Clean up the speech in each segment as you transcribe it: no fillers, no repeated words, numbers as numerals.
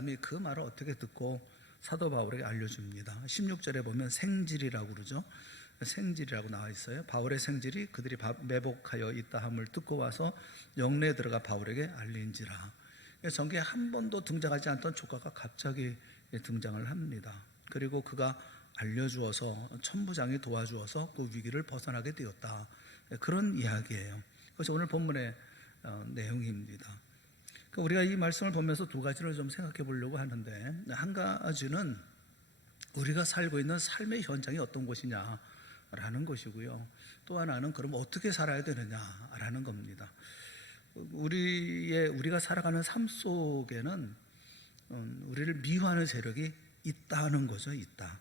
사람이 그 말을 어떻게 듣고 사도 바울에게 알려줍니다. 16절에 보면 생질이라고 그러죠. 생질이라고 나와 있어요. 바울의 생질이 그들이 매복하여 있다 함을 듣고 와서 영내에 들어가 바울에게 알린지라. 성경에 한 번도 등장하지 않던 조카가 갑자기 등장을 합니다. 그리고 그가 알려주어서 천부장이 도와주어서 그 위기를 벗어나게 되었다. 그런 이야기예요. 그래서 오늘 본문의 내용입니다. 우리가 이 말씀을 보면서 두 가지를 좀 생각해 보려고 하는데, 한 가지는 우리가 살고 있는 삶의 현장이 어떤 곳이냐라는 것이고요. 또 하나는 그럼 어떻게 살아야 되느냐라는 겁니다. 우리가 살아가는 삶 속에는 우리를 미워하는 세력이 있다는 거죠. 있다.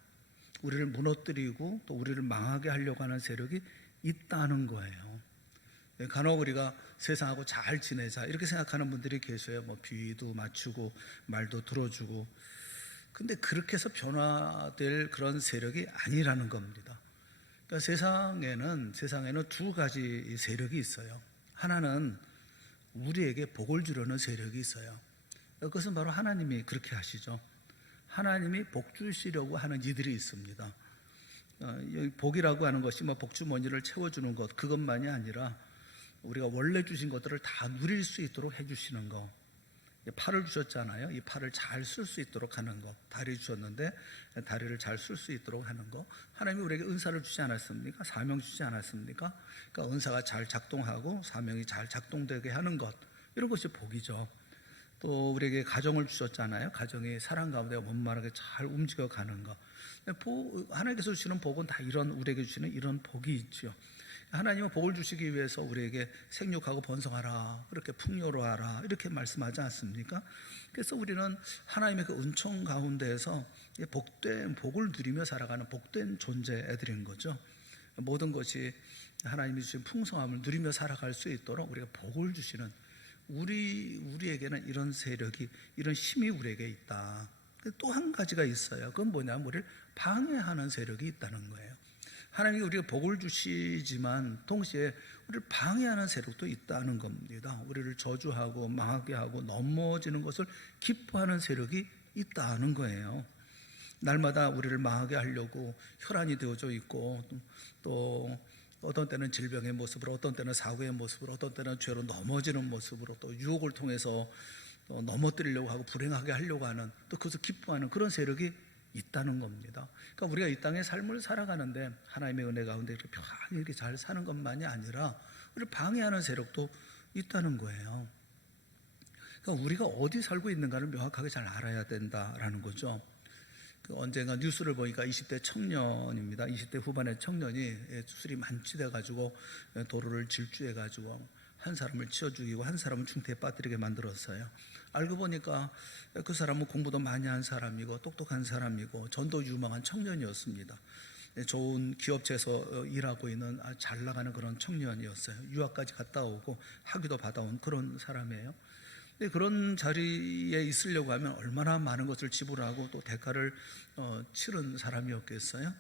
우리를 무너뜨리고 또 우리를 망하게 하려고 하는 세력이 있다는 거예요. 간혹 우리가 세상하고 잘 지내자 이렇게 생각하는 분들이 계세요. 비위도 맞추고 말도 들어주고. 근데 그렇게 해서 변화될 그런 세력이 아니라는 겁니다. 그러니까 세상에는 두 가지 세력이 있어요. 하나는 우리에게 복을 주려는 세력이 있어요. 그것은 바로 하나님이 그렇게 하시죠. 하나님이 복 주시려고 하는 이들이 있습니다. 복이라고 하는 것이 복주머니를 채워주는 것, 그것만이 아니라 우리가 원래 주신 것들을 다 누릴 수 있도록 해주시는 것. 팔을 주셨잖아요. 이 팔을 잘 쓸 수 있도록 하는 것. 다리 주셨는데 다리를 잘 쓸 수 있도록 하는 것. 하나님이 우리에게 은사를 주지 않았습니까? 사명 주지 않았습니까? 그러니까 은사가 잘 작동하고 사명이 잘 작동되게 하는 것, 이런 것이 복이죠. 또 우리에게 가정을 주셨잖아요. 가정이 사랑 가운데 원만하게 잘 움직여가는 것. 하나님께서 주시는 복은 다 우리에게 주시는 이런 복이 있죠. 하나님은 복을 주시기 위해서 우리에게 생육하고 번성하라, 그렇게 풍요로하라 이렇게 말씀하지 않습니까? 그래서 우리는 하나님의 그 은총 가운데에서 복된 복을 누리며 살아가는 복된 존재애들인 거죠. 모든 것이 하나님이 주신 풍성함을 누리며 살아갈 수 있도록 우리가 복을 주시는, 우리에게는 이런 세력이, 이런 힘이 우리에게 있다. 또 한 가지가 있어요. 그건 뭐냐면 우리를 방해하는 세력이 있다는 거예요. 하나님이 우리가 복을 주시지만 동시에 우리를 방해하는 세력도 있다는 겁니다. 우리를 저주하고 망하게 하고 넘어지는 것을 기뻐하는 세력이 있다는 거예요. 날마다 우리를 망하게 하려고 혈안이 되어져 있고, 또 어떤 때는 질병의 모습으로, 어떤 때는 사고의 모습으로, 어떤 때는 죄로 넘어지는 모습으로, 또 유혹을 통해서 넘어뜨리려고 하고 불행하게 하려고 하는, 또 그것을 기뻐하는 그런 세력이 있다는 겁니다. 그러니까 우리가 이 땅의 삶을 살아가는데 하나님의 은혜 가운데 이렇게 편안히 이렇게 잘 사는 것만이 아니라 우리를 방해하는 세력도 있다는 거예요. 그러니까 우리가 어디 살고 있는가를 명확하게 잘 알아야 된다라는 거죠. 언젠가 뉴스를 보니까 20대 청년입니다. 20대 후반의 청년이 술이 만취돼가지고 도로를 질주해가지고 한 사람을 치어 죽이고 한 사람은 중태에 빠뜨리게 만들었어요. 알고 보니까 그 사람은 공부도 많이 한 사람이고 똑똑한 사람이고 전도 유망한 청년이었습니다. 좋은 기업체에서 일하고 있는 잘 나가는 그런 청년이었어요. 유학까지 갔다 오고 학위도 받아온 그런 사람이에요. 근데 그런 자리에 있으려고 하면 얼마나 많은 것을 지불하고 또 대가를 치른 사람이었겠어요.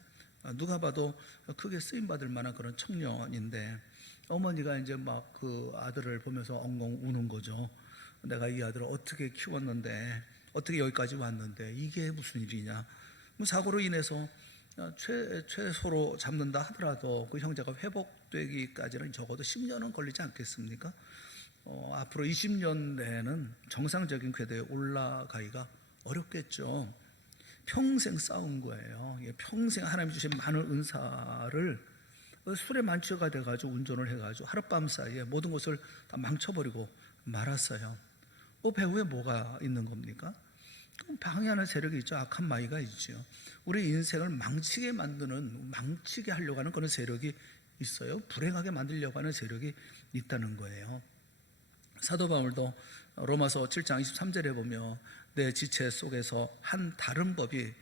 누가 봐도 크게 쓰임받을 만한 그런 청년인데, 어머니가 이제 막 그 아들을 보면서 엉엉 우는 거죠. 내가 이 아들을 어떻게 키웠는데, 어떻게 여기까지 왔는데 이게 무슨 일이냐. 사고로 인해서 최소로 잡는다 하더라도 그 형제가 회복되기까지는 적어도 10년은 걸리지 않겠습니까? 앞으로 20년 내에는 정상적인 궤도에 올라가기가 어렵겠죠. 평생 싸운 거예요. 평생 하나님 주신 많은 은사를 술에 만취가 돼가지고 운전을 해가지고 하룻밤 사이에 모든 것을 다 망쳐버리고 말았어요. 배후에 뭐가 있는 겁니까? 방해하는 세력이 있죠. 악한 마귀가 있죠. 우리 인생을 망치게 만드는, 망치게 하려고 하는 그런 세력이 있어요. 불행하게 만들려고 하는 세력이 있다는 거예요. 사도 바울도 로마서 7장 23절에 보면 내 지체 속에서 한 다른 법이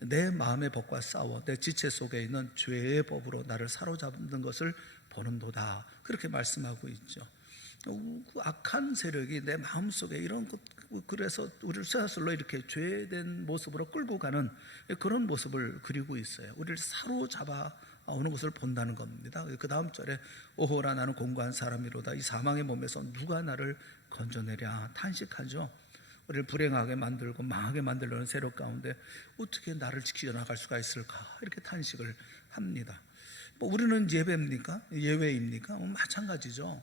내 마음의 법과 싸워 내 지체 속에 있는 죄의 법으로 나를 사로잡는 것을 보는도다, 그렇게 말씀하고 있죠. 악한 세력이 내 마음속에 이런 것, 그래서 우리를 쇠사슬로 이렇게 죄된 모습으로 끌고 가는 그런 모습을 그리고 있어요. 우리를 사로잡아 오는 것을 본다는 겁니다. 그 다음 절에 오호라 나는 공고한 사람이로다 이 사망의 몸에서 누가 나를 건져내랴 탄식하죠. 우리를 불행하게 만들고 망하게 만들려는 세력 가운데 어떻게 나를 지켜나갈 수가 있을까, 이렇게 탄식을 합니다. 뭐 우리는 예배입니까? 예외입니까? 마찬가지죠.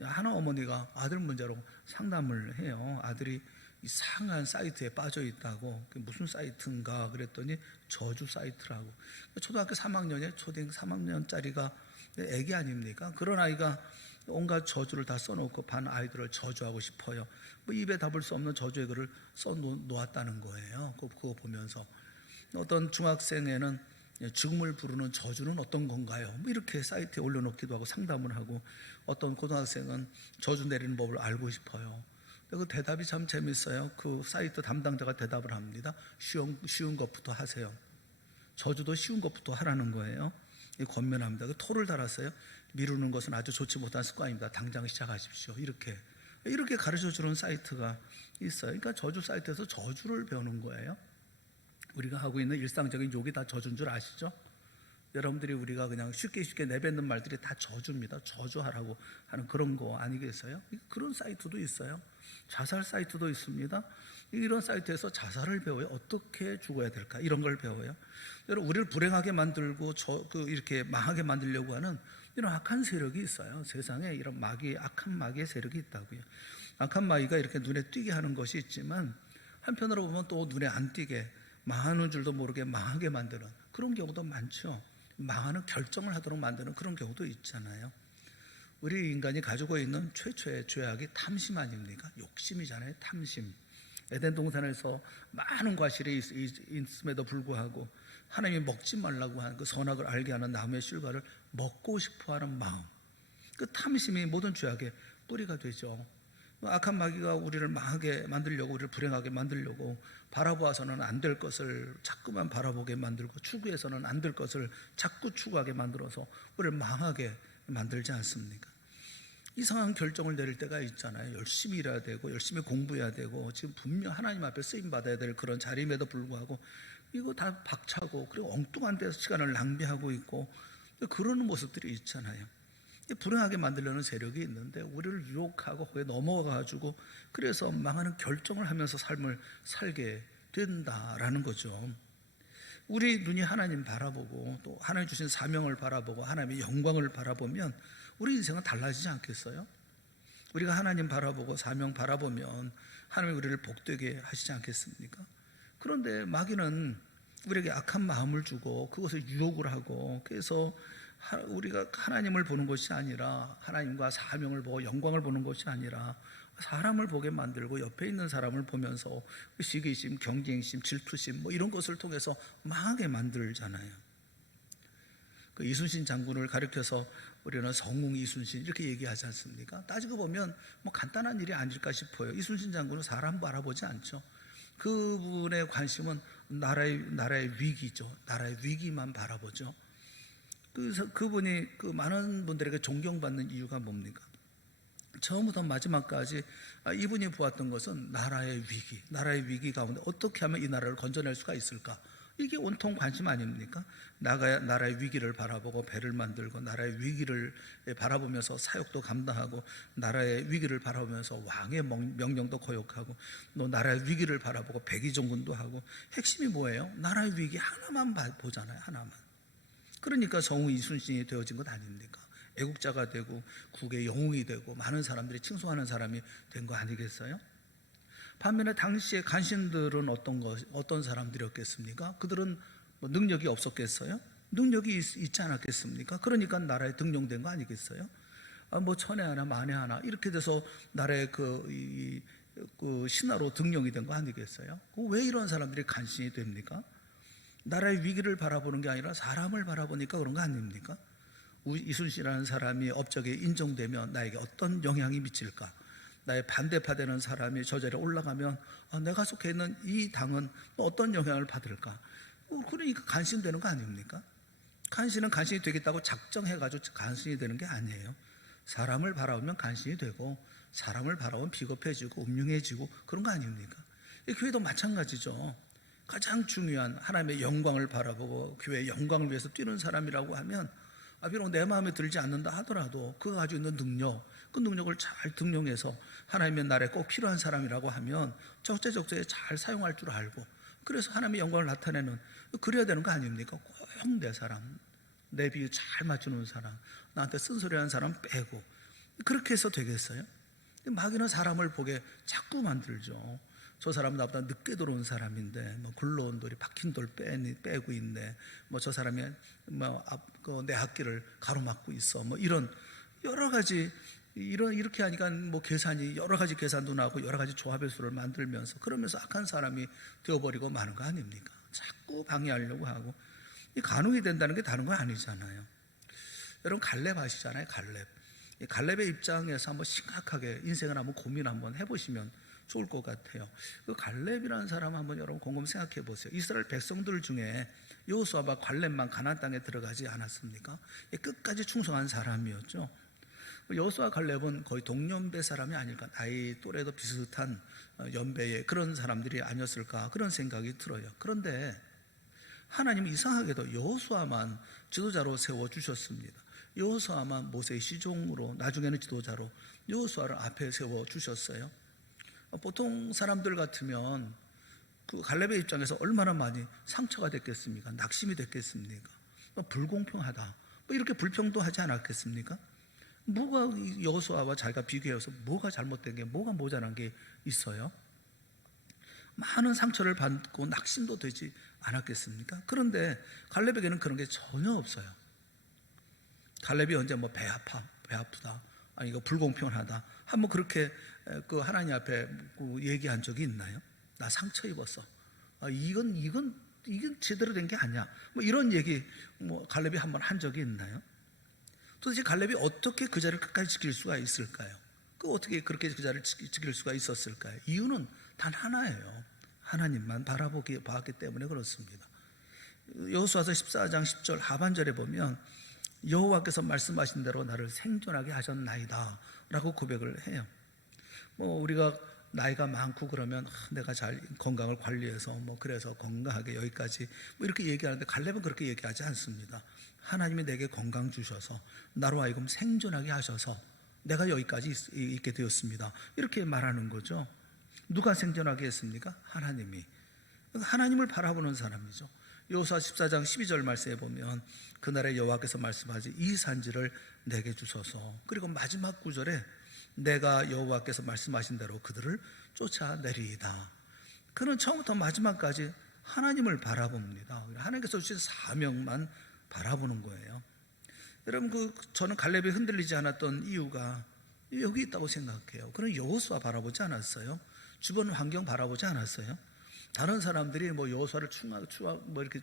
하나 어머니가 아들 문제로 상담을 해요. 아들이 이상한 사이트에 빠져 있다고. 무슨 사이트인가 그랬더니 저주 사이트라고. 초등학교 3학년에 초등 3학년짜리가 애기 아닙니까? 그런 아이가 온갖 저주를 다 써놓고 반 아이들을 저주하고 싶어요. 뭐 입에 담을 수 없는 저주의 글을 써놓았다는 거예요. 그거 보면서 어떤 중학생에는 죽음을 부르는 저주는 어떤 건가요? 뭐 이렇게 사이트에 올려놓기도 하고 상담을 하고, 어떤 고등학생은 저주 내리는 법을 알고 싶어요. 그 대답이 참 재밌어요. 그 사이트 담당자가 대답을 합니다. 쉬운 것부터 하세요. 저주도 쉬운 것부터 하라는 거예요. 권면합니다. 그 토를 달았어요. 미루는 것은 아주 좋지 못한 습관입니다. 당장 시작하십시오. 이렇게 가르쳐주는 사이트가 있어요. 그러니까 저주 사이트에서 저주를 배우는 거예요. 우리가 하고 있는 일상적인 욕이 다 저주인 줄 아시죠? 여러분들이 우리가 그냥 쉽게 내뱉는 말들이 다 저주입니다. 저주하라고 하는 그런 거 아니겠어요? 그런 사이트도 있어요. 자살 사이트도 있습니다. 이런 사이트에서 자살을 배워요. 어떻게 죽어야 될까, 이런 걸 배워요. 여러분, 우리를 불행하게 만들고 이렇게 망하게 만들려고 하는 이런 악한 세력이 있어요. 세상에 이런 악한 마귀의 세력이 있다고요. 악한 마귀가 이렇게 눈에 띄게 하는 것이 있지만, 한편으로 보면 또 눈에 안 띄게 망하는 줄도 모르게 망하게 만드는 그런 경우도 많죠. 망하는 결정을 하도록 만드는 그런 경우도 있잖아요. 우리 인간이 가지고 있는 최초의 죄악이 탐심 아닙니까? 욕심이잖아요. 탐심. 에덴 동산에서 많은 과실이 있음에도 불구하고 하나님이 먹지 말라고 하는 그 선악을 알게 하는 나무의 실과를 먹고 싶어하는 마음, 그 탐심이 모든 죄악의 뿌리가 되죠. 악한 마귀가 우리를 망하게 만들려고, 우리를 불행하게 만들려고 바라보아서는 안 될 것을 자꾸만 바라보게 만들고, 추구해서는 안 될 것을 자꾸 추구하게 만들어서 우리를 망하게 만들지 않습니까? 이상한 결정을 내릴 때가 있잖아요. 열심히 일해야 되고 열심히 공부해야 되고, 지금 분명 하나님 앞에 쓰임받아야 될 그런 자리임에도 불구하고 이거 다 박차고, 그리고 엉뚱한 데서 시간을 낭비하고 있고, 그러는 모습들이 있잖아요. 불행하게 만들려는 세력이 있는데 우리를 유혹하고 거기에 넘어가가지고 그래서 망하는 결정을 하면서 삶을 살게 된다라는 거죠. 우리 눈이 하나님 바라보고 또 하나님 주신 사명을 바라보고 하나님의 영광을 바라보면 우리 인생은 달라지지 않겠어요? 우리가 하나님 바라보고 사명 바라보면 하나님이 우리를 복되게 하시지 않겠습니까? 그런데 마귀는 우리에게 악한 마음을 주고 그것을 유혹을 하고, 그래서 우리가 하나님을 보는 것이 아니라, 하나님과 사명을 보고 영광을 보는 것이 아니라 사람을 보게 만들고 옆에 있는 사람을 보면서 시기심, 경쟁심, 질투심 뭐 이런 것을 통해서 망하게 만들잖아요. 그 이순신 장군을 가리켜서 우리는 성웅 이순신 이렇게 얘기하지 않습니까? 따지고 보면 뭐 간단한 일이 아닐까 싶어요. 이순신 장군은 사람 바라보지 않죠. 그분의 관심은 나라의 위기죠. 나라의 위기만 바라보죠. 그래서 그분이 그 많은 분들에게 존경받는 이유가 뭡니까? 처음부터 마지막까지 이분이 보았던 것은 나라의 위기 가운데 어떻게 하면 이 나라를 건져낼 수가 있을까? 이게 온통 관심 아닙니까? 나라의 위기를 바라보고 배를 만들고, 나라의 위기를 바라보면서 사역도 감당하고, 나라의 위기를 바라보면서 왕의 명령도 거역하고, 또 나라의 위기를 바라보고 백의종군도 하고. 핵심이 뭐예요? 나라의 위기 하나만 보잖아요. 하나만. 그러니까 성웅 이순신이 되어진 것 아닙니까? 애국자가 되고 국의 영웅이 되고 많은 사람들이 칭송하는 사람이 된 거 아니겠어요? 반면에 당시의 간신들은 어떤 사람들이었겠습니까? 그들은 뭐 능력이 없었겠어요? 능력이 있지 않았겠습니까? 그러니까 나라에 등용된 거 아니겠어요? 뭐 천에 하나 만에 하나 이렇게 돼서 나라의 그 신하로 등용이 된 거 아니겠어요? 왜 이런 사람들이 간신이 됩니까? 나라의 위기를 바라보는 게 아니라 사람을 바라보니까 그런 거 아닙니까? 이순신이라는 사람이 업적에 인정되면 나에게 어떤 영향이 미칠까? 나의 반대파되는 사람이 저 자리에 올라가면 내가 속해 있는 이 당은 어떤 영향을 받을까? 그러니까 간신되는 거 아닙니까? 간신은 간신이 되겠다고 작정해가지고 간신이 되는 게 아니에요. 사람을 바라보면 간신이 되고, 사람을 바라보면 비겁해지고 음흉해지고 그런 거 아닙니까? 교회도 마찬가지죠. 가장 중요한 하나님의 영광을 바라보고 교회의 영광을 위해서 뛰는 사람이라고 하면 비록 내 마음에 들지 않는다 하더라도 그가 가지고 있는 능력, 그 능력을 잘 등용해서 하나님의 나라에 꼭 필요한 사람이라고 하면 적재적소에 잘 사용할 줄 알고, 그래서 하나님의 영광을 나타내는, 그래야 되는 거 아닙니까? 꼭 내 사람, 내 비유 잘 맞추는 사람, 나한테 쓴소리하는 사람 빼고, 그렇게 해서 되겠어요? 마귀는 사람을 보게 자꾸 만들죠. 저 사람은 나보다 늦게 들어온 사람인데 뭐 굴러온 돌이 박힌 돌 빼고 있네, 뭐 저 사람이 내 앞길을 가로막고 있어, 뭐 이런 여러 가지, 이렇게 하니까 뭐 계산이, 여러 가지 계산도 나고 여러 가지 조합의 수를 만들면서, 그러면서 악한 사람이 되어버리고 마는 거 아닙니까? 자꾸 방해하려고 하고. 이 간웅이 된다는 게 다른 건 아니잖아요. 여러분 갈렙 아시잖아요. 갈렙의 입장에서 한번 심각하게 인생을 한번 고민 한번 해보시면 좋을 것 같아요. 그 갈렙이라는 사람 한번 여러분 곰곰 생각해 보세요. 이스라엘 백성들 중에 여호수아와 갈렙만 가나안 땅에 들어가지 않았습니까? 끝까지 충성한 사람이었죠. 여호수아 갈렙은 거의 동년배 사람이 아닐까, 나이 또래도 비슷한 연배의 그런 사람들이 아니었을까, 그런 생각이 들어요. 그런데 하나님은 이상하게도 여호수아만 지도자로 세워주셨습니다. 여호수아만 모세의 시종으로, 나중에는 지도자로 여호수아를 앞에 세워주셨어요. 보통 사람들 같으면 그 갈렙의 입장에서 얼마나 많이 상처가 됐겠습니까? 낙심이 됐겠습니까? 불공평하다, 이렇게 불평도 하지 않았겠습니까? 뭐가 여호수아와 자기가 비교해서 뭐가 잘못된 게, 뭐가 모자란 게 있어요? 많은 상처를 받고 낙심도 되지 않았겠습니까? 그런데 갈렙에게는 그런 게 전혀 없어요. 갈렙이 언제 배 아프다, 아니 이거 불공평하다 한번 그렇게 그 하나님 앞에 얘기한 적이 있나요? 나 상처 입었어, 이건 제대로 된 게 아니야, 이런 얘기 갈렙이 한번 한 적이 있나요? 도대체 갈렙이 어떻게 그 자리를 끝까지 지킬 수가 있을까요? 어떻게 그렇게 그 자리를 지킬 수가 있었을까요? 이유는 단 하나예요. 하나님만 봤기 때문에 그렇습니다. 여호수아서 14장 10절 하반절에 보면 여호와께서 말씀하신 대로 나를 생존하게 하셨나이다 라고 고백을 해요. 우리가 나이가 많고 그러면 내가 잘 건강을 관리해서 그래서 건강하게 여기까지 이렇게 얘기하는데, 갈렙은 그렇게 얘기하지 않습니다. 하나님이 내게 건강 주셔서 나로 하여금 생존하게 하셔서 내가 여기까지 있게 되었습니다, 이렇게 말하는 거죠. 누가 생존하게 했습니까? 하나님이. 하나님을 바라보는 사람이죠. 여호수아 14장 12절 말씀에 보면 그날에 여호와께서 말씀하지 이 산지를 내게 주소서, 그리고 마지막 구절에 내가 여호와께서 말씀하신 대로 그들을 쫓아내리이다. 그는 처음부터 마지막까지 하나님을 바라봅니다. 하나님께서 주신 사명만 바라보는 거예요. 여러분, 저는 갈렙이 흔들리지 않았던 이유가 여기 있다고 생각해요. 그는 여호수아 바라보지 않았어요. 주변 환경 바라보지 않았어요. 다른 사람들이 여호수아를 이렇게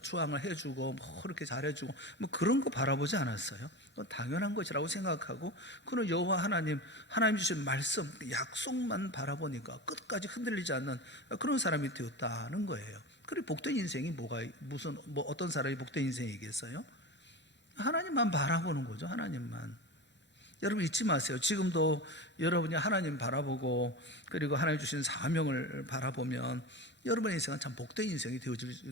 추앙을 해주고 그렇게 잘해주고 그런 거 바라보지 않았어요. 당연한 것이라고 생각하고, 그는 여호와 하나님 주신 말씀, 약속만 바라보니까 끝까지 흔들리지 않는 그런 사람이 되었다는 거예요. 그리고 복된 인생이 어떤 사람이 복된 인생이겠어요? 하나님만 바라보는 거죠. 하나님만. 여러분 잊지 마세요. 지금도 여러분이 하나님 바라보고 그리고 하나님 주신 사명을 바라보면 여러분의 인생은 참 복된 인생이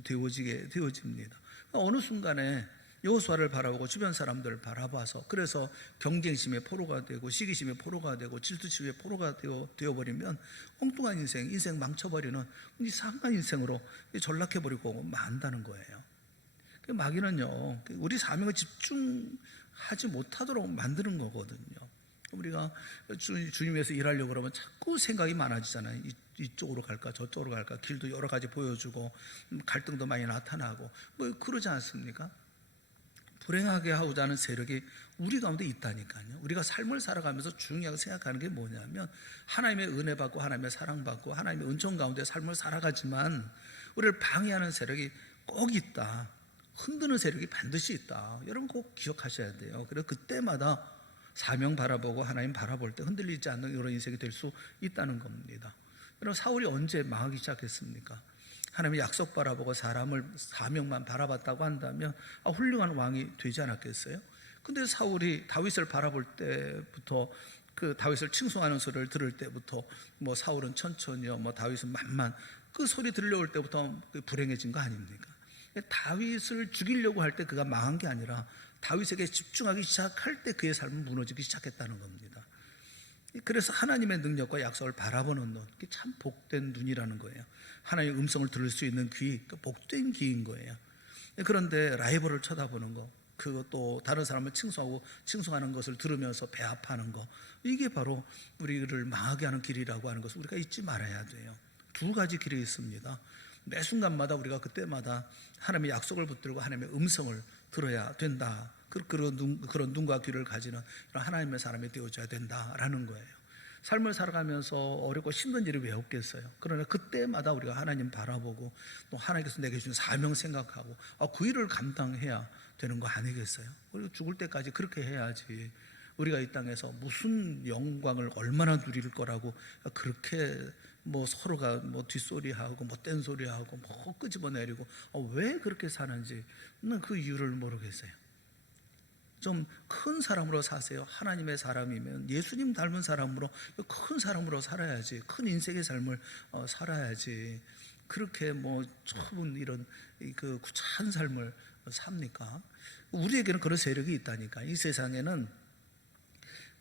되어지게 되어집니다. 어느 순간에 여호수아를 바라보고 주변 사람들을 바라봐서, 그래서 경쟁심의 포로가 되고 시기심의 포로가 되고 질투심의 포로가 되어버리면 엉뚱한 인생 망쳐버리는 이상한 인생으로 전락해버리고 만다는 거예요. 마귀는요, 우리 사명을 집중하지 못하도록 만드는 거거든요. 우리가 주님 위해서 일하려고 그러면 자꾸 생각이 많아지잖아요. 이쪽으로 갈까 저쪽으로 갈까, 길도 여러 가지 보여주고 갈등도 많이 나타나고 그러지 않습니까? 불행하게 하고자 하는 세력이 우리 가운데 있다니까요. 우리가 삶을 살아가면서 중요하게 생각하는 게 뭐냐면, 하나님의 은혜 받고 하나님의 사랑 받고 하나님의 은총 가운데 삶을 살아가지만 우리를 방해하는 세력이 꼭 있다, 흔드는 세력이 반드시 있다. 여러분 꼭 기억하셔야 돼요. 그래서 그때마다 사명 바라보고 하나님 바라볼 때 흔들리지 않는 이런 인생이 될 수 있다는 겁니다. 여러분, 사울이 언제 망하기 시작했습니까? 하나님의 약속 바라보고 사명만 바라봤다고 한다면 훌륭한 왕이 되지 않았겠어요? 근데 사울이 다윗을 바라볼 때부터, 그 다윗을 칭송하는 소리를 들을 때부터 사울은 천천히요, 다윗은 만만, 그 소리 들려올 때부터 불행해진 거 아닙니까? 다윗을 죽이려고 할 때 그가 망한 게 아니라 다윗에게 집중하기 시작할 때 그의 삶은 무너지기 시작했다는 겁니다. 그래서 하나님의 능력과 약속을 바라보는 눈, 그게 참 복된 눈이라는 거예요. 하나님의 음성을 들을 수 있는 귀, 복된 귀인 거예요. 그런데 라이벌을 쳐다보는 거, 그것도 다른 사람을 칭송하는 것을 들으면서 배합하는 거, 이게 바로 우리를 망하게 하는 길이라고 하는 것을 우리가 잊지 말아야 돼요. 두 가지 길이 있습니다. 매 순간마다 우리가 그때마다 하나님의 약속을 붙들고 하나님의 음성을 들어야 된다. 그런 눈과 귀를 가지는 하나님의 사람이 되어줘야 된다라는 거예요. 삶을 살아가면서 어렵고 힘든 일이 왜 없겠어요? 그러나 그때마다 우리가 하나님 바라보고 또 하나님께서 내게 주신 사명 생각하고 그 일을 감당해야 되는 거 아니겠어요? 우리가 죽을 때까지 그렇게 해야지. 우리가 이 땅에서 무슨 영광을 얼마나 누릴 거라고 그렇게 서로가 뒷소리하고 딴소리하고 끄집어내리고 왜 그렇게 사는지 그 이유를 모르겠어요. 좀 큰 사람으로 사세요. 하나님의 사람이면 예수님 닮은 사람으로, 큰 사람으로 살아야지. 큰 인생의 삶을 살아야지. 그렇게 좁은 이런 그 구차한 삶을 삽니까? 우리에게는 그런 세력이 있다니까. 이 세상에는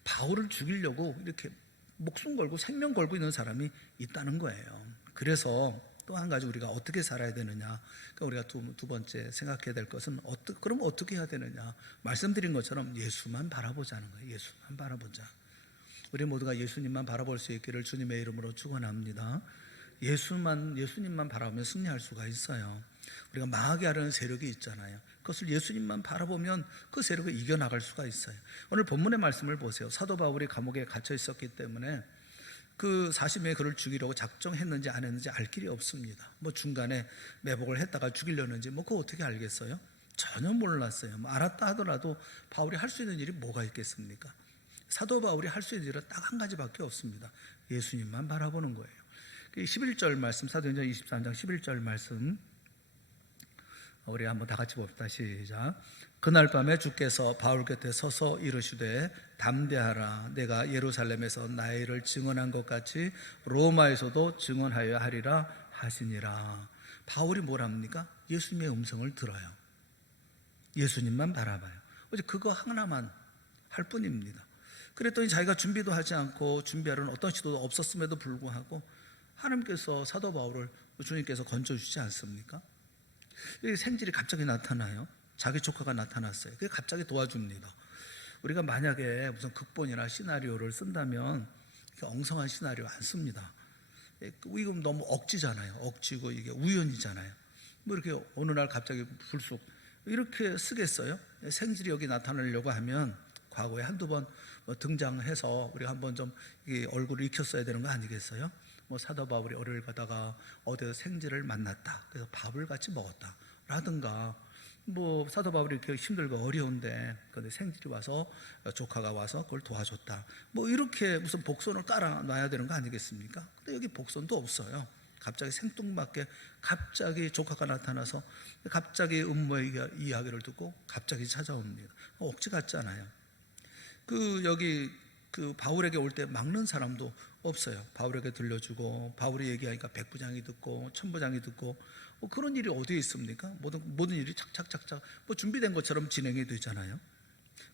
바울을 죽이려고 이렇게 목숨 걸고 생명 걸고 있는 사람이 있다는 거예요. 그래서 또 한 가지 우리가 어떻게 살아야 되느냐, 그러니까 우리가 두 번째 생각해야 될 것은 그럼 어떻게 해야 되느냐. 말씀드린 것처럼 예수만 바라보자는 거예요. 예수만 바라보자. 우리 모두가 예수님만 바라볼 수 있기를 주님의 이름으로 축원합니다. 예수님만 바라보면 승리할 수가 있어요. 우리가 망하게 하려는 세력이 있잖아요. 그것을 예수님만 바라보면 그 세력을 이겨나갈 수가 있어요. 오늘 본문의 말씀을 보세요. 사도 바울이 감옥에 갇혀 있었기 때문에 그 40명이 그를 죽이려고 작정했는지 안 했는지 알 길이 없습니다. 중간에 매복을 했다가 죽이려는지 그거 어떻게 알겠어요? 전혀 몰랐어요. 알았다 하더라도 바울이 할 수 있는 일이 뭐가 있겠습니까? 사도 바울이 할 수 있는 일은 딱 한 가지밖에 없습니다. 예수님만 바라보는 거예요. 11절 말씀, 사도행전 23장 11절 말씀 우리 한번 다 같이 봅시다. 시작. 그날 밤에 주께서 바울 곁에 서서 이르시되 담대하라. 내가 예루살렘에서 나의 일을 증언한 것 같이 로마에서도 증언하여 하리라 하시니라. 바울이 뭘 합니까? 예수님의 음성을 들어요. 예수님만 바라봐요. 어제 그거 하나만 할 뿐입니다. 그랬더니 자기가 준비도 하지 않고 준비하려는 어떤 시도도 없었음에도 불구하고 하나님께서 사도 바울을 주님께서 건져주지 않습니까? 생질이 갑자기 나타나요. 자기 조카가 나타났어요. 그게 갑자기 도와줍니다. 우리가 만약에 무슨 극본이나 시나리오를 쓴다면 엉성한 시나리오 안 씁니다. 이건 너무 억지잖아요. 억지고 이게 우연이잖아요. 이렇게 어느 날 갑자기 불쑥 이렇게 쓰겠어요? 생질이 여기 나타나려고 하면 과거에 한두 번 등장해서 우리가 한번 좀 얼굴을 익혔어야 되는 거 아니겠어요? 사도 바울이 어려를 가다가 어디서 생쥐를 만났다. 그래서 밥을 같이 먹었다. 라든가 사도 바울이 이렇게 힘들고 어려운데 근데 생쥐이 와서 조카가 와서 그걸 도와줬다. 이렇게 무슨 복선을 깔아놔야 되는 거 아니겠습니까? 근데 여기 복선도 없어요. 갑자기 생뚱맞게 갑자기 조카가 나타나서 갑자기 음모의 이야기를 듣고 갑자기 찾아옵니다. 억지 같잖아요. 여기 바울에게 올 때 막는 사람도 없어요. 바울에게 들려주고 바울이 얘기하니까 백부장이 듣고 천부장이 듣고 그런 일이 어디에 있습니까? 모든 일이 착착착착 준비된 것처럼 진행이 되잖아요.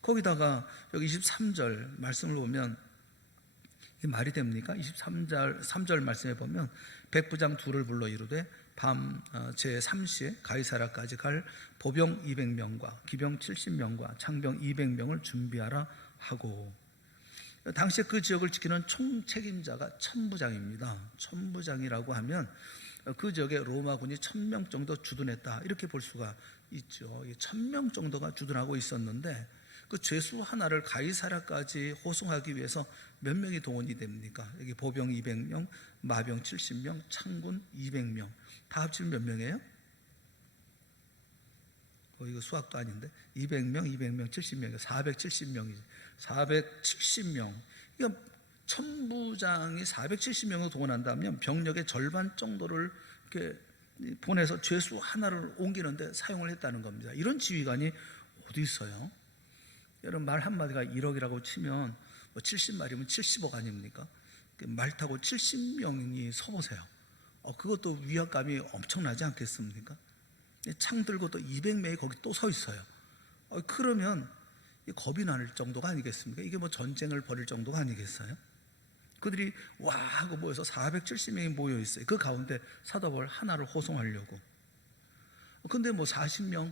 거기다가 여기 23절 말씀을 보면 이게 말이 됩니까? 3절 말씀에 보면 백부장 둘을 불러 이르되 밤 제3시에 가이사라까지 갈 보병 200명과 기병 70명과 창병 200명을 준비하라 하고, 당시에 그 지역을 지키는 총책임자가 천부장입니다. 천부장이라고 하면 그 지역에 로마군이 1000명 정도 주둔했다 이렇게 볼 수가 있죠. 1000명 정도가 주둔하고 있었는데 그 죄수 하나를 가이사라까지 호송하기 위해서 몇 명이 동원이 됩니까? 여기 보병 200명, 마병 70명, 창군 200명 다 합치면 몇 명이에요? 이거 수학도 아닌데 200명, 70명, 470명이지. 470명. 그러니까 천부장이 470명을 동원한다면 병력의 절반 정도를 이렇게 보내서 죄수 하나를 옮기는데 사용을 했다는 겁니다. 이런 지휘관이 어디 있어요? 여러분 말 한마디가 1억이라고 치면 70마리면 70억 아닙니까? 말 타고 70명이 서보세요. 그것도 위압감이 엄청나지 않겠습니까? 창 들고 또 200명이 거기 또 서 있어요. 그러면 겁이 날 정도가 아니겠습니까? 이게 뭐 전쟁을 벌일 정도가 아니겠어요? 그들이 와 하고 모여서 470명이 모여 있어요. 그 가운데 사도 바울 하나를 호송하려고. 근데 뭐 40명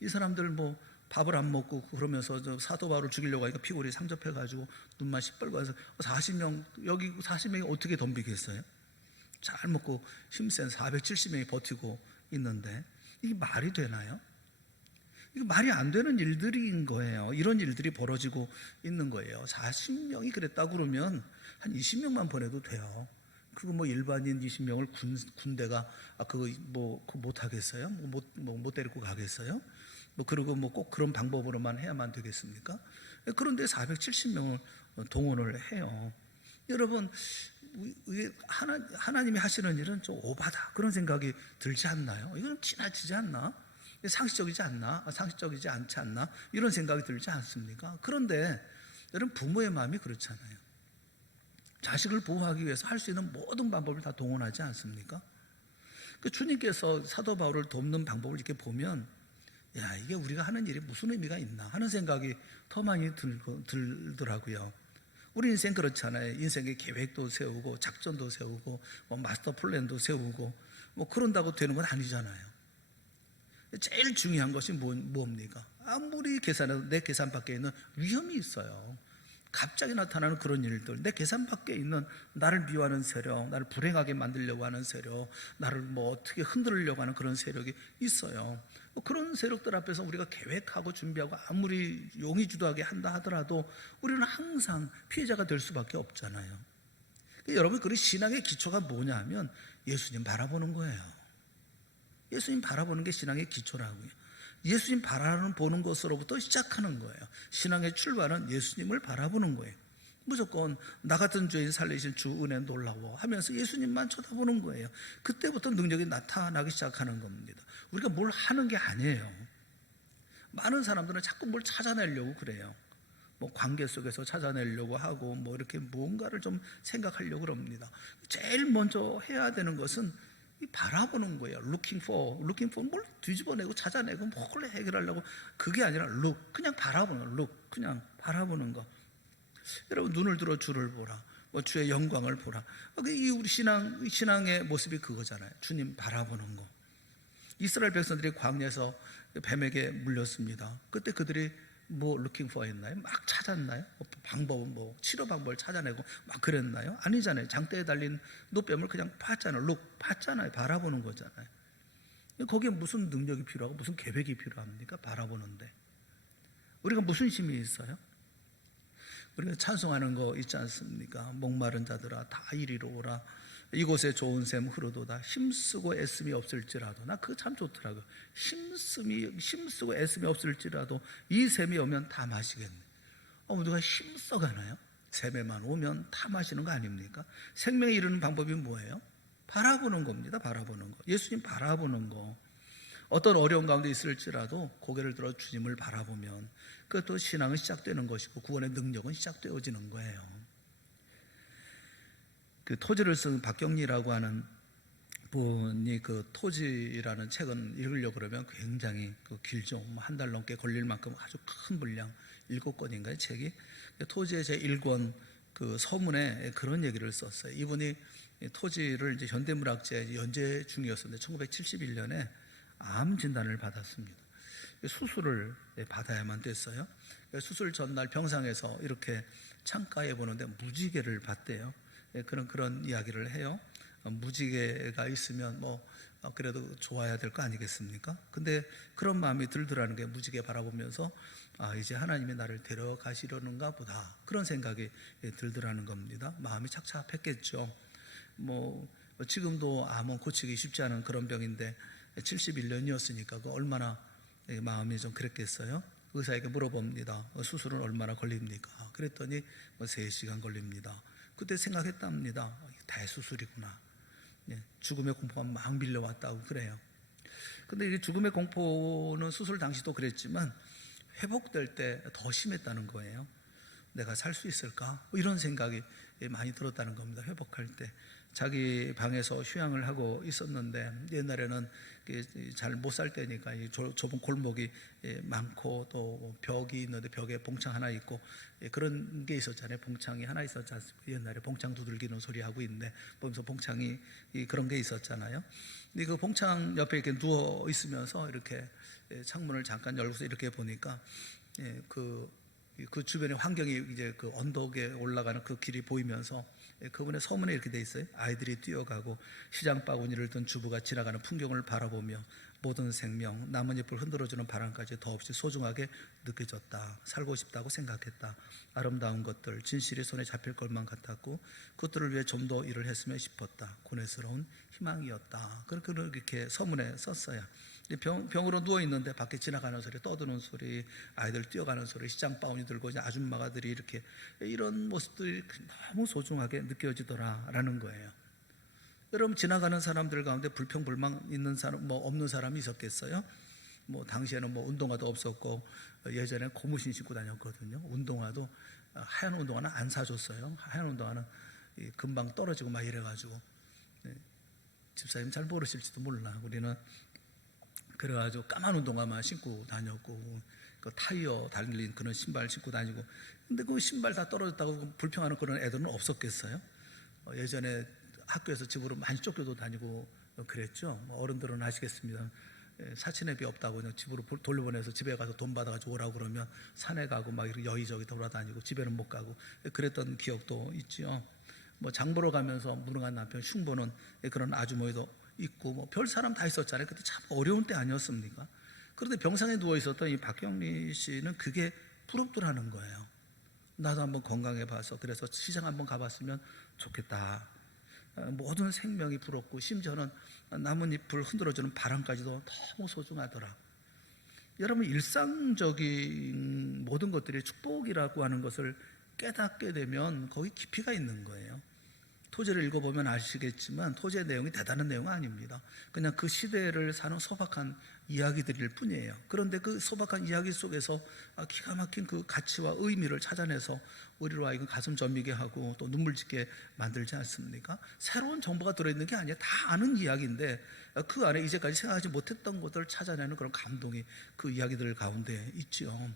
이 사람들 뭐 밥을 안 먹고 그러면서 저 사도 바울을 죽이려고 하니까 피골이 상접해 가지고 눈만 시뻘겋어서 40명 여기 40명이 어떻게 덤비겠어요? 잘 먹고 힘센 470명이 버티고 있는데 이게 말이 되나요? 이게 말이 안 되는 일들인 거예요. 이런 일들이 벌어지고 있는 거예요. 40명이 그랬다 그러면 한 20명만 보내도 돼요. 그거 뭐 일반인 20명을 군대가 그거 뭐 못 하겠어요? 못 데리고 가겠어요? 뭐 그리고 뭐 꼭 그런 방법으로만 해야만 되겠습니까? 그런데 470명을 동원을 해요. 여러분 하나님이 하시는 일은 좀 오바다 그런 생각이 들지 않나요? 이건 지나치지 않나? 상식적이지 않나? 상식적이지 않지 않나? 이런 생각이 들지 않습니까? 그런데 여러분 부모의 마음이 그렇잖아요. 자식을 보호하기 위해서 할 수 있는 모든 방법을 다 동원하지 않습니까? 그 주님께서 사도 바울을 돕는 방법을 이렇게 보면 야 이게 우리가 하는 일이 무슨 의미가 있나 하는 생각이 더 많이 들더라고요. 우리 인생 그렇잖아요. 인생의 계획도 세우고 작전도 세우고 뭐 마스터 플랜도 세우고 뭐 그런다고 되는 건 아니잖아요. 제일 중요한 것이 뭡니까? 아무리 계산해도 내 계산 밖에 있는 위험이 있어요. 갑자기 나타나는 그런 일들, 내 계산 밖에 있는 나를 미워하는 세력, 나를 불행하게 만들려고 하는 세력, 나를 뭐 어떻게 흔들려고 하는 그런 세력이 있어요. 그런 세력들 앞에서 우리가 계획하고 준비하고 아무리 용의주도하게 한다 하더라도 우리는 항상 피해자가 될 수밖에 없잖아요. 여러분 그 신앙의 기초가 뭐냐 하면 예수님 바라보는 거예요. 예수님 바라보는 게 신앙의 기초라고요. 예수님 바라보는 것으로부터 시작하는 거예요. 신앙의 출발은 예수님을 바라보는 거예요. 무조건 나 같은 죄인 살리신 주 은혜 놀라워 하면서 예수님만 쳐다보는 거예요. 그때부터 능력이 나타나기 시작하는 겁니다. 우리가 뭘 하는 게 아니에요. 많은 사람들은 자꾸 뭘 찾아내려고 그래요. 뭐 관계 속에서 찾아내려고 하고 뭐 이렇게 무언가를 좀 생각하려고 그럽니다. 제일 먼저 해야 되는 것은 바라보는 거예요. looking for 뭘 뒤집어내고 찾아내고 뭘 해결하려고 그게 아니라 그냥 바라보는 거, 그냥 바라보는 거. 여러분 눈을 들어 주를 보라. 뭐 주의 영광을 보라. 이 우리 신앙의 모습이 그거잖아요. 주님 바라보는 거. 이스라엘 백성들이 광야에서 뱀에게 물렸습니다. 그때 그들이 뭐 looking for 했나요? 막 찾았나요? 방법은 뭐 치료 방법을 찾아내고 막 그랬나요? 아니잖아요. 장대에 달린 노뱀을 그냥 봤잖아요. 봤잖아요. 바라보는 거잖아요. 거기에 무슨 능력이 필요하고 무슨 계획이 필요합니까? 바라보는데 우리가 무슨 힘이 있어요? 우리가 찬송하는 거 있지 않습니까? 목마른 자들아 다 이리로 오라. 이곳에 좋은 샘 흐르도다. 힘쓰고 애씀이 없을지라도. 나 그거 참 좋더라고요. 힘쓰고 애씀이 없을지라도 이 샘이 오면 다 마시겠네. 누가 힘써가나요? 샘에만 오면 다 마시는 거 아닙니까? 생명에 이르는 방법이 뭐예요? 바라보는 겁니다. 바라보는 거. 예수님 바라보는 거. 어떤 어려운 가운데 있을지라도 고개를 들어 주님을 바라보면 그것도 신앙은 시작되는 것이고 구원의 능력은 시작되어지는 거예요. 그 토지를 쓴 박경리라고 하는 분이 그 토지라는 책은 읽으려고 그러면 굉장히 길죠. 한 달 넘게 걸릴 만큼 아주 큰 분량 7권인가요 책이. 토지의 제 1권 그 서문에 그런 얘기를 썼어요. 이분이 토지를 이제 현대물학자에 연재 중이었었는데 1971년에 암 진단을 받았습니다. 수술을 받아야만 됐어요. 수술 전날 병상에서 이렇게 창가에 보는데 무지개를 봤대요. 그런 이야기를 해요. 무지개가 있으면 뭐 그래도 좋아야 될 거 아니겠습니까? 근데 그런 마음이 들더라는 게 무지개 바라보면서 이제 하나님이 나를 데려가시려는가 보다 그런 생각이 들더라는 겁니다. 마음이 착잡했겠죠. 뭐 지금도 암은 고치기 쉽지 않은 그런 병인데 71년이었으니까 그 얼마나 마음이 좀 그랬겠어요. 의사에게 물어봅니다. 수술은 얼마나 걸립니까? 그랬더니 3시간 걸립니다. 그때 생각했답니다. 대수술이구나. 죽음의 공포가 막 밀려왔다고 그래요. 근데 이 죽음의 공포는 수술 당시도 그랬지만 회복될 때 더 심했다는 거예요. 내가 살 수 있을까? 이런 생각이 많이 들었다는 겁니다. 회복할 때. 자기 방에서 휴양을 하고 있었는데, 옛날에는 잘 못 살 때니까 이 좁은 골목이 많고 또 벽이 있는데 벽에 봉창 하나 있고 그런 게 있었잖아요. 봉창이 하나 있었지 않습니까? 옛날에 봉창 두들기는 소리 하고 있는데 보면서 봉창이 그런 게 있었잖아요. 근데 그 봉창 옆에 이렇게 누워 있으면서 이렇게 창문을 잠깐 열고서 이렇게 보니까 그 주변의 환경이 이제 그 언덕에 올라가는 그 길이 보이면서 그분의 서문에 이렇게 돼 있어요. 아이들이 뛰어가고 시장 바구니를 든 주부가 지나가는 풍경을 바라보며 모든 생명, 나뭇잎을 흔들어주는 바람까지 더없이 소중하게 느껴졌다. 살고 싶다고 생각했다. 아름다운 것들, 진실이 손에 잡힐 것만 같았고 그것들을 위해 좀 더 일을 했으면 싶었다. 고뇌스러운 희망이었다. 그렇게 서문에 썼어요. 병으로 누워있는데 밖에 지나가는 소리, 떠드는 소리, 아이들 뛰어가는 소리, 시장 바구니 들고 이제 아줌마가들이 이렇게 이런 모습들이 너무 소중하게 느껴지더라라는 거예요. 여러분, 지나가는 사람들 가운데 불평불만 있는 사람, 없는 사람이 있었겠어요? 당시에는 운동화도 없었고 예전에 고무신 신고 다녔거든요. 운동화도 하얀 운동화는 안 사줬어요. 하얀 운동화는 금방 떨어지고 막 이래가지고 집사님 잘 모르실지도 몰라. 우리는 그래가지고 까만 운동화만 신고 다녔고 그 타이어 달린 그런 신발 신고 다니고, 근데 그 신발 다 떨어졌다고 불평하는 그런 애들은 없었겠어요? 예전에 학교에서 집으로 많이 쫓겨도 다니고 그랬죠. 어른들은 아시겠습니다. 사치내비 없다고 그냥 집으로 돌려보내서 집에 가서 돈 받아가지고 오라고 그러면 산에 가고 막 이렇게 여기저기 돌아다니고 집에는 못 가고 그랬던 기억도 있죠. 장 보러 가면서 무능한 남편 흉보는 그런 아주머니도 있고 별 사람 다 있었잖아요. 그때 참 어려운 때 아니었습니까? 그런데 병상에 누워 있었던 이 박경리 씨는 그게 부럽더라는 거예요. 나도 한번 건강해 봐서 그래서 시장 한번 가봤으면 좋겠다. 모든 생명이 부럽고 심지어는 나뭇잎을 흔들어주는 바람까지도 너무 소중하더라. 여러분, 일상적인 모든 것들이 축복이라고 하는 것을 깨닫게 되면 거기 깊이가 있는 거예요. 토지를 읽어보면 아시겠지만 토지의 내용이 대단한 내용은 아닙니다. 그냥 그 시대를 사는 소박한 이야기들일 뿐이에요. 그런데 그 소박한 이야기 속에서 기가 막힌 그 가치와 의미를 찾아내서 우리로 하여금 가슴 저미게 하고 또 눈물 짓게 만들지 않습니까? 새로운 정보가 들어있는 게 아니에요. 다 아는 이야기인데 그 안에 이제까지 생각하지 못했던 것들을 찾아내는 그런 감동이 그 이야기들 가운데 있죠.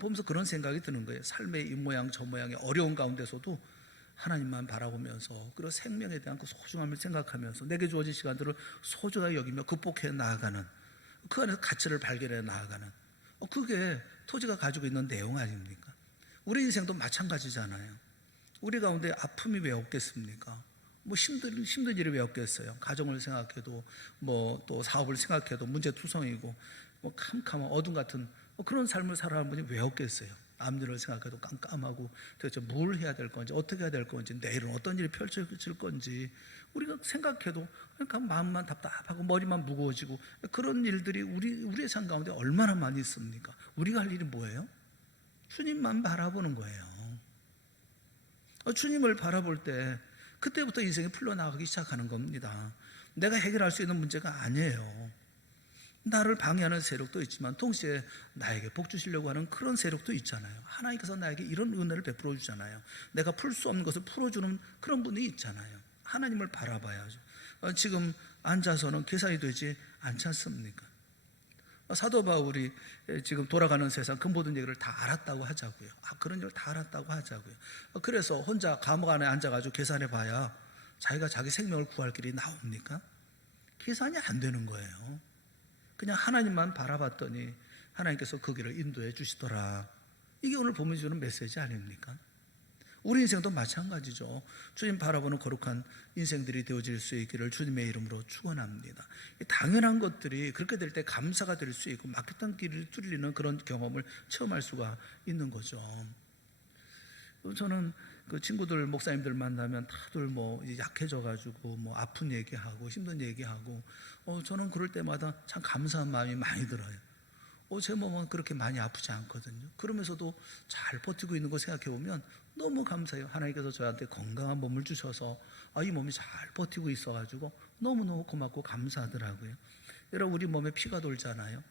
보면서 그런 생각이 드는 거예요. 삶의 이 모양 저 모양의 어려운 가운데서도 하나님만 바라보면서 그리고 생명에 대한 그 소중함을 생각하면서 내게 주어진 시간들을 소중하게 여기며 극복해 나아가는, 그 안에서 가치를 발견해 나아가는, 그게 토지가 가지고 있는 내용 아닙니까? 우리 인생도 마찬가지잖아요. 우리 가운데 아픔이 왜 없겠습니까? 힘든 일이 왜 없겠어요? 가정을 생각해도 또 사업을 생각해도 문제투성이고 캄캄한 어둠 같은 그런 삶을 살아가는 분이 왜 없겠어요? 앞일을 생각해도 깜깜하고 도대체 뭘 해야 될 건지 어떻게 해야 될 건지 내일은 어떤 일이 펼쳐질 건지 우리가 생각해도 그러니까 마음만 답답하고 머리만 무거워지고 그런 일들이 우리의 삶 가운데 얼마나 많이 있습니까? 우리가 할 일이 뭐예요? 주님만 바라보는 거예요. 주님을 바라볼 때 그때부터 인생이 풀려나가기 시작하는 겁니다. 내가 해결할 수 있는 문제가 아니에요. 나를 방해하는 세력도 있지만 동시에 나에게 복 주시려고 하는 그런 세력도 있잖아요. 하나님께서 나에게 이런 은혜를 베풀어 주잖아요. 내가 풀 수 없는 것을 풀어주는 그런 분이 있잖아요. 하나님을 바라봐야죠. 지금 앉아서는 계산이 되지 않지 않습니까? 사도 바울이 지금 돌아가는 세상 그 모든 얘기를 다 알았다고 하자고요. 그런 일을 다 알았다고 하자고요. 그래서 혼자 감옥 안에 앉아가지고 계산해 봐야 자기가 자기 생명을 구할 길이 나옵니까? 계산이 안 되는 거예요. 그냥 하나님만 바라봤더니 하나님께서 그 길을 인도해 주시더라. 이게 오늘 본문이 주는 메시지 아닙니까? 우리 인생도 마찬가지죠. 주님 바라보는 거룩한 인생들이 되어질 수 있기를 주님의 이름으로 축원합니다. 당연한 것들이 그렇게 될 때 감사가 될 수 있고 막혔던 길을 뚫리는 그런 경험을 체험할 수가 있는 거죠. 저는 그 친구들 목사님들 만나면 다들 약해져가지고 아픈 얘기하고 힘든 얘기하고 저는 그럴 때마다 참 감사한 마음이 많이 들어요. 제 몸은 그렇게 많이 아프지 않거든요. 그러면서도 잘 버티고 있는 거 생각해 보면 너무 감사해요. 하나님께서 저한테 건강한 몸을 주셔서 이 몸이 잘 버티고 있어가지고 너무너무 고맙고 감사하더라고요. 여러분, 우리 몸에 피가 돌잖아요.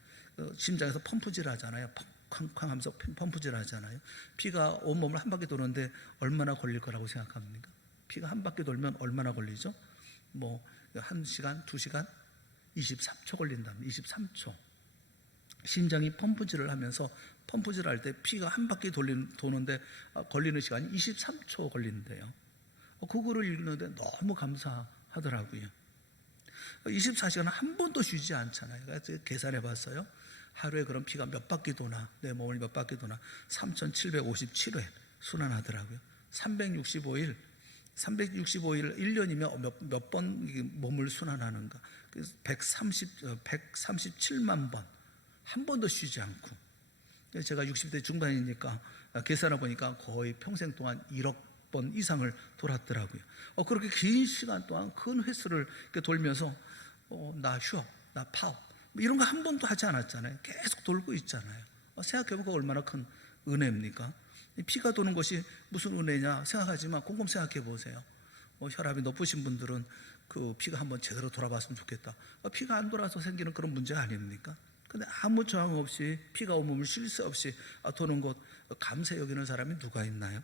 심장에서 펌프질 하잖아요. 쾅쾅 하면서 펌프질 하잖아요. 피가 온몸을 한 바퀴 도는데 얼마나 걸릴 거라고 생각합니까? 피가 한 바퀴 돌면 얼마나 걸리죠? 뭐 1시간, 2시간, 23초 걸린답니다. 23초. 심장이 펌프질을 하면서 펌프질 할 때 피가 한 바퀴 도는데 걸리는 시간이 23초 걸리는데요. 그거를 읽는데 너무 감사하더라고요. 24시간 한 번도 쉬지 않잖아요. 그래서 계산해 봤어요. 하루에 그럼 피가 몇 바퀴 도나, 내 몸을 몇 바퀴 도나, 3757회 순환하더라고요. 365일 1년이면 몇 번 몸을 순환하는가. 그래서 137만 번, 한 번도 쉬지 않고. 제가 60대 중반이니까 계산해 보니까 거의 평생 동안 1억 번 이상을 돌았더라고요. 그렇게 긴 시간 동안 큰 횟수를 돌면서 나 휴업, 나 파업 이런 거 한 번도 하지 않았잖아요. 계속 돌고 있잖아요. 생각해보니까 얼마나 큰 은혜입니까? 피가 도는 것이 무슨 은혜냐 생각하지만 곰곰 생각해 보세요. 혈압이 높으신 분들은 그 피가 한번 제대로 돌아봤으면 좋겠다. 피가 안 돌아서 생기는 그런 문제 아닙니까? 근데 아무 저항 없이 피가 온몸을 쉴 새 없이 도는 것 감사 여기는 사람이 누가 있나요?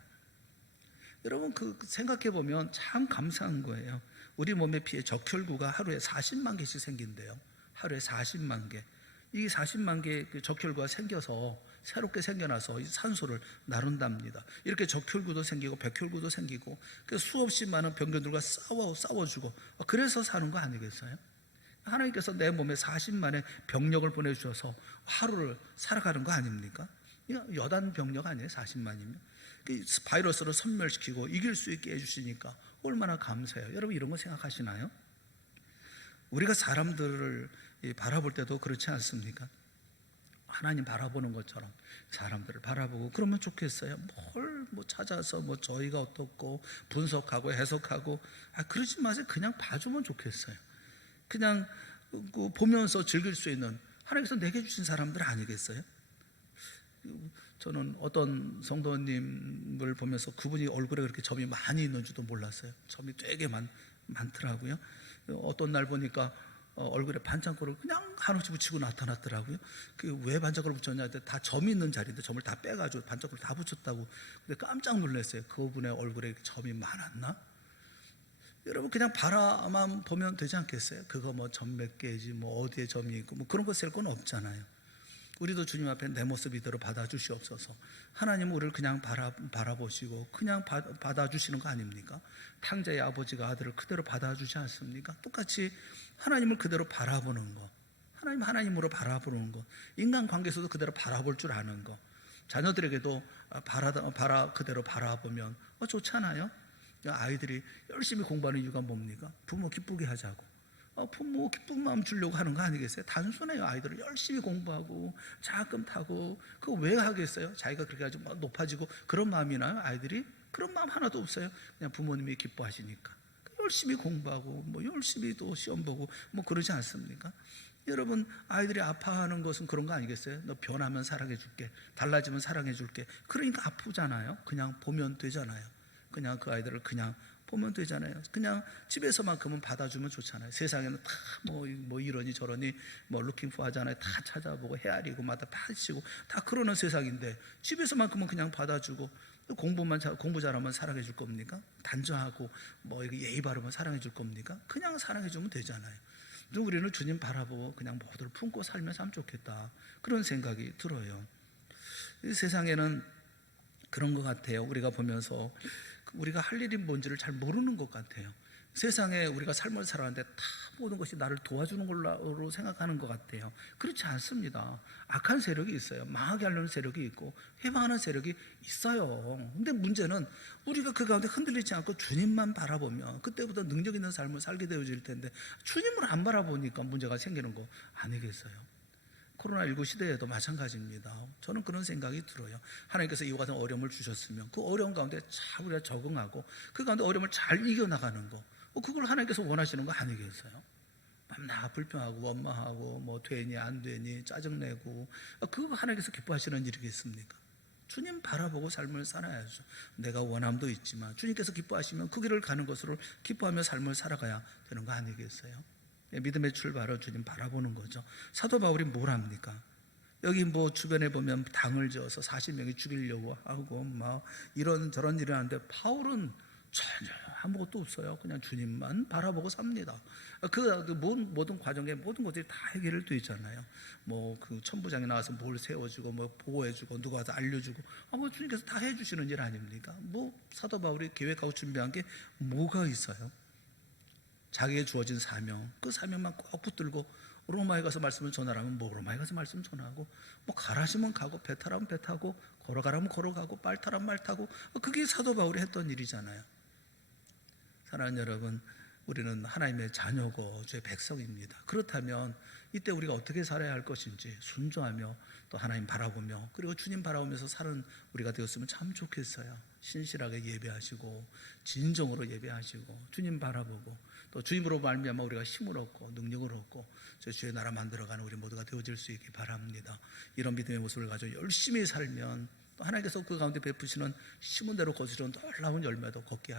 여러분 생각해 보면 참 감사한 거예요. 우리 몸의 피에 적혈구가 하루에 40만 개씩 생긴대요. 하루에 40만 개. 이 40만 개의 적혈구가 생겨서 새롭게 생겨나서 이 산소를 나눈답니다. 이렇게 적혈구도 생기고 백혈구도 생기고 수없이 많은 병균들과 싸워주고 그래서 사는 거 아니겠어요? 하나님께서 내 몸에 40만의 병력을 보내주셔서 하루를 살아가는 거 아닙니까? 여단 병력 아니에요? 40만이면 바이러스를 섬멸시키고 이길 수 있게 해주시니까 얼마나 감사해요. 여러분 이런 거 생각하시나요? 우리가 사람들을 바라볼 때도 그렇지 않습니까? 하나님 바라보는 것처럼 사람들을 바라보고 그러면 좋겠어요. 뭘 뭐 찾아서 뭐 저희가 어떻고 분석하고 해석하고 그러지 마세요. 그냥 봐주면 좋겠어요. 그냥 보면서 즐길 수 있는 하나님께서 내게 주신 사람들 아니겠어요? 저는 어떤 성도님을 보면서 그분이 얼굴에 그렇게 점이 많이 있는 줄도 몰랐어요. 점이 되게 많더라고요. 어떤 날 보니까 얼굴에 반창고를 그냥 한없이 붙이고 나타났더라고요. 왜 반창고를 붙였냐 했더니 다 점이 있는 자리인데 점을 다 빼가지고 반창고를 다 붙였다고. 근데 깜짝 놀랐어요. 그분의 얼굴에 점이 많았나? 여러분 그냥 바라만 보면 되지 않겠어요? 그거 뭐 점 몇 개지 뭐 어디에 점이 있고 뭐 그런 거 셀 건 없잖아요. 우리도 주님 앞에 내 모습 이대로 받아주시옵소서. 하나님은 우리를 그냥 바라보시고 그냥 받아주시는 거 아닙니까? 탕자의 아버지가 아들을 그대로 받아주지 않습니까? 똑같이 하나님을 그대로 바라보는 거, 하나님으로 바라보는 거, 인간관계에서도 그대로 바라볼 줄 아는 거, 자녀들에게도 그대로 바라보면 좋잖아요. 아이들이 열심히 공부하는 이유가 뭡니까? 부모 기쁘게 하자고. 부모 기쁜 마음 주려고 하는 거 아니겠어요? 단순해요. 아이들은 열심히 공부하고 장학금 타고 그거 왜 하겠어요? 자기가 그렇게 아주 높아지고 그런 마음이 나요? 아이들이? 그런 마음 하나도 없어요. 그냥 부모님이 기뻐하시니까 열심히 공부하고 뭐 열심히 또 시험 보고 뭐 그러지 않습니까? 여러분 아이들이 아파하는 것은 그런 거 아니겠어요? 너 변하면 사랑해 줄게, 달라지면 사랑해 줄게. 그러니까 아프잖아요. 그냥 보면 되잖아요. 그냥 그 아이들을 그냥 보면 되잖아요. 그냥 집에서만큼은 받아주면 좋잖아요. 세상에는 다 뭐 이러니 저러니 뭐 루킹포 하잖아요. 다 찾아보고 헤아리고 마다 파헤치고 다 그러는 세상인데 집에서만큼은 그냥 받아주고 공부 잘하면 사랑해 줄 겁니까? 단정하고 뭐 예의 바르면 사랑해 줄 겁니까? 그냥 사랑해 주면 되잖아요. 우리는 주님 바라보고 그냥 모두를 품고 살면 참 좋겠다. 그런 생각이 들어요. 이 세상에는 그런 것 같아요. 우리가 보면서 우리가 할 일이 뭔지를 잘 모르는 것 같아요. 세상에 우리가 삶을 살아가는데 다 모든 것이 나를 도와주는 걸로 생각하는 것 같아요. 그렇지 않습니다. 악한 세력이 있어요. 망하게 하려는 세력이 있고 해방하는 세력이 있어요. 근데 문제는 우리가 그 가운데 흔들리지 않고 주님만 바라보면 그때부터 능력 있는 삶을 살게 되어질 텐데 주님을 안 바라보니까 문제가 생기는 거 아니겠어요? 코로나19 시대에도 마찬가지입니다. 저는 그런 생각이 들어요. 하나님께서 이와 같은 어려움을 주셨으면 그 어려움 가운데 잘 우리가 적응하고 그 가운데 어려움을 잘 이겨나가는 거, 그걸 하나님께서 원하시는 거 아니겠어요? 나 불평하고 원망하고 뭐 되니 안 되니 짜증내고 그거 하나님께서 기뻐하시는 일이겠습니까? 주님 바라보고 삶을 살아야죠. 내가 원함도 있지만 주님께서 기뻐하시면 그 길을 가는 것으로 기뻐하며 삶을 살아가야 되는 거 아니겠어요? 믿음의 출발을 주님 바라보는 거죠. 사도 바울이 뭘 합니까? 여기 뭐 주변에 보면 당을 지어서 40명이 죽이려고 하고 막 이런 저런 일을 하는데 바울은 전혀 아무것도 없어요. 그냥 주님만 바라보고 삽니다. 모든 과정에 모든 것들이 다 해결을 돼 있잖아요. 뭐 그 천부장이 나와서 뭘 세워주고 뭐 보호해주고 누가 와서 알려주고 뭐 주님께서 다 해주시는 일 아닙니까? 뭐 사도 바울이 계획하고 준비한 게 뭐가 있어요? 자기에게 주어진 사명, 그 사명만 꼭 붙들고 로마에 가서 말씀을 전하라면 뭐 로마에 가서 말씀 전하고, 뭐 가라시면 가고 배 타라면 배 타고 걸어가라면 걸어가고 말 타라면 말 타고, 그게 사도 바울이 했던 일이잖아요. 사랑하는 여러분, 우리는 하나님의 자녀고 주의 백성입니다. 그렇다면 이때 우리가 어떻게 살아야 할 것인지 순종하며 또 하나님 바라보며 그리고 주님 바라보면서 사는 우리가 되었으면 참 좋겠어요. 신실하게 예배하시고 진정으로 예배하시고 주님 바라보고 또 주님으로 말미암아 우리가 힘을 얻고 능력을 얻고 주의 나라 만들어가는 우리 모두가 되어질 수 있기 바랍니다. 이런 믿음의 모습을 가지고 열심히 살면 또 하나님께서 그 가운데 베푸시는 심은 대로 거두시는 놀라운 열매도 걷게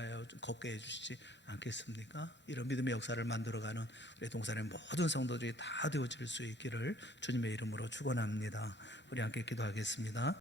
해주시지 않겠습니까? 이런 믿음의 역사를 만들어가는 우리 동산의 모든 성도들이 다 되어질 수 있기를 주님의 이름으로 축원합니다. 우리 함께 기도하겠습니다.